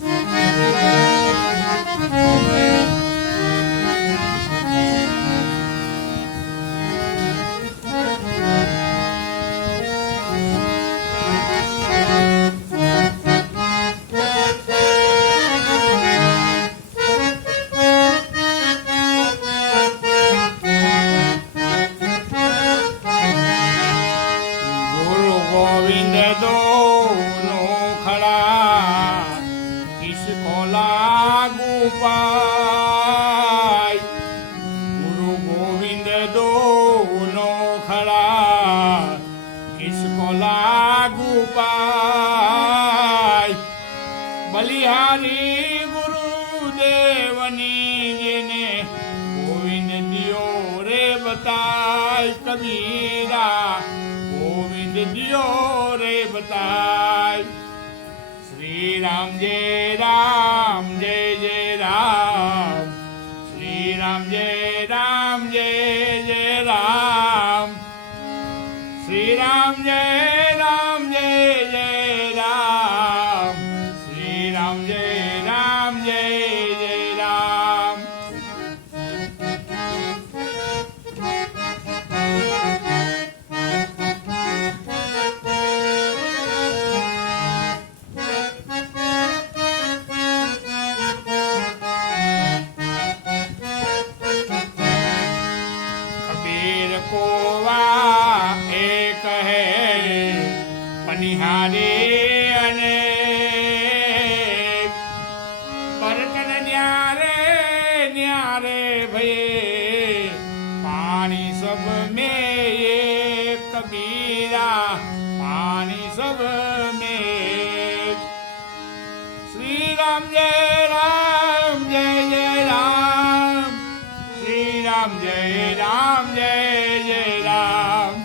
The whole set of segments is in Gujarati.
Bye. કિસકો લાગુ પાય. બલિહારી ગુરુદેવની જેને ગોવિંદ દિયો રે બતાય કબીરા. ગોવિંદ દિયો રે બતાય. શ્રી રામ જય રામ कबीरा पानी सब में श्री राम जय राम जय जय राम श्री राम जय राम जय जय राम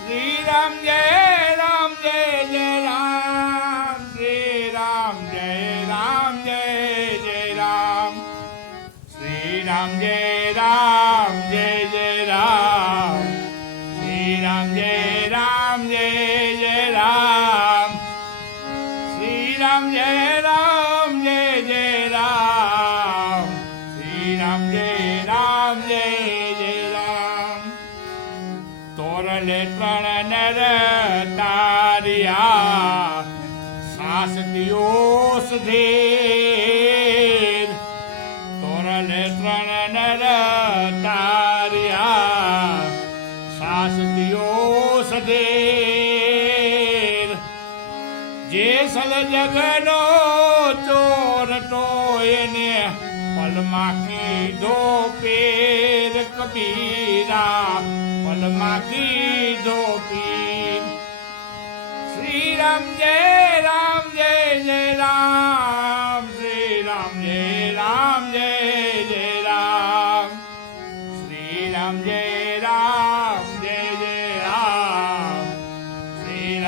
श्री राम जय राम जय जय राम श्री राम जय राम जय जय राम श्री राम जय જય રામ જય જય રામ શ્રી રામ જય રામ જય જય રામ શ્રી રામ જય રામ જય જય રામ તોરલે ત્રણ નર તારિયા સાસ દિયોસ ધીર તોરલે ત્રણ ધીર જે સલ જગનો ચોર ટોયને પલમાં કીધો પેર કબીરા પલમાં કીધો પીર શ્રી રામ જય રામ જય જય રામ, શ્રી રામ જય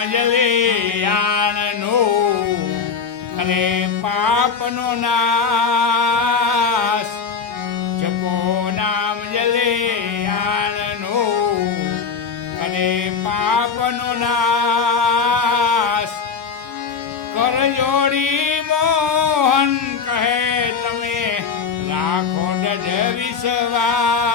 નામ જલે અને પાપનો નાશ. જપો નામ જલે અને પાપનો નાશ. કરજોડી મોહન કહે તમે, રાખો દઢ વિશ્વાસ.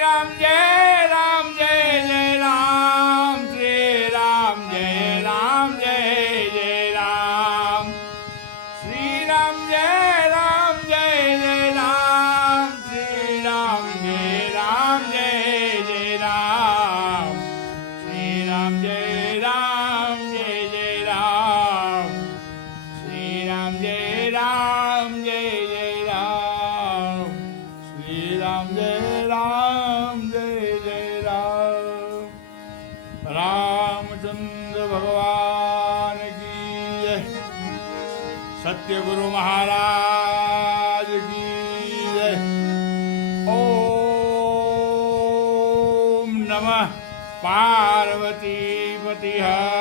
Ram Jai. સત્યગુરુ મહારાજ કી ઓમ નમઃ પાર્વતી પતિ હર